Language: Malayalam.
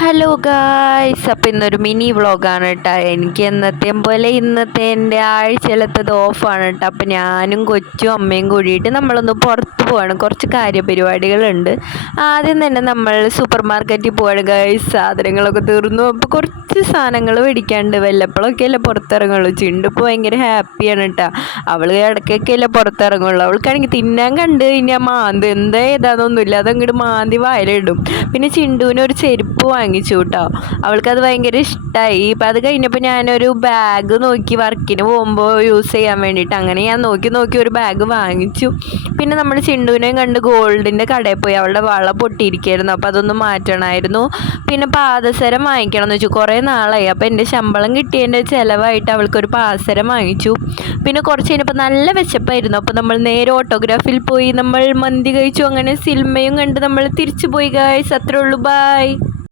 ഹലോ ഗായ്സ്, അപ്പം ഇന്നൊരു മിനി വ്ളോഗാണ് കേട്ടോ. എനിക്ക് എന്നത്തെയും പോലെ ഇന്നത്തെ എൻ്റെ ആഴ്ചയിലത്തത് ഓഫാണ് കേട്ടോ. അപ്പം ഞാനും കൊച്ചും അമ്മയും കൂടിയിട്ട് നമ്മളൊന്ന് പുറത്ത് പോവാണ്. കുറച്ച് കാര്യപരിപാടികളുണ്ട്. ആദ്യം തന്നെ നമ്മൾ സൂപ്പർ മാർക്കറ്റിൽ പോവാണ് ഗായ്സ്. സാധനങ്ങളൊക്കെ തീർന്നു. അപ്പോൾ കുറച്ച് സാധനങ്ങൾ മേടിക്കാണ്ട് വല്ലപ്പോഴൊക്കെ അല്ലേ പുറത്തിറങ്ങുള്ളൂ. ചിണ്ടിപ്പോൾ ഭയങ്കര ഹാപ്പിയാണ് കേട്ടോ. അവൾ ഇടയ്ക്കൊക്കെ അല്ലേ പുറത്തിറങ്ങുള്ളൂ. അവൾക്കാണെങ്കിൽ തിന്നാൻ കണ്ട് കഴിഞ്ഞാൽ മാന്ത് എന്താ ഏതാണെന്നൊന്നുമില്ല, അതങ്ങോട്ട് മാന്തി വായിലിടും. പിന്നെ ചിണ്ടുവിന് ഒരു ചെരുപ്പ് വാങ്ങിച്ചു കേട്ടോ. അവൾക്കത് ഭയങ്കര ഇഷ്ടമായി. ഇപ്പം അത് കഴിഞ്ഞപ്പോൾ ഞാനൊരു ബാഗ് നോക്കി വർക്കിന് പോകുമ്പോൾ യൂസ് ചെയ്യാൻ വേണ്ടിയിട്ട്. അങ്ങനെ ഞാൻ നോക്കി ഒരു ബാഗ് വാങ്ങിച്ചു. പിന്നെ നമ്മൾ ചിണ്ടുവിനെയും കണ്ട് ഗോൾഡിൻ്റെ കടയിൽ പോയി. അവളുടെ വള പൊട്ടിയിരിക്കുകയായിരുന്നു, അപ്പോൾ അതൊന്ന് മാറ്റണമായിരുന്നു. പിന്നെ പാദസരം വാങ്ങിക്കണം എന്ന് വെച്ചു. കുറേ നാളായി. അപ്പോൾ എൻ്റെ ശമ്പളം കിട്ടിയതിൻ്റെ ചിലവായിട്ട് അവൾക്കൊരു പാദസരം വാങ്ങിച്ചു. പിന്നെ കുറച്ച് കഴിഞ്ഞപ്പോൾ നല്ല വിശപ്പായിരുന്നു. അപ്പോൾ നമ്മൾ നേരെ ഓട്ടോഗ്രാഫിൽ പോയി നമ്മൾ മന്തി കഴിച്ചു. അങ്ങനെ സിനിമയും കണ്ട് നമ്മൾ തിരിച്ചു പോയി ഗായ്സ്. അത്രേ ഉള്ളൂ, ബൈ.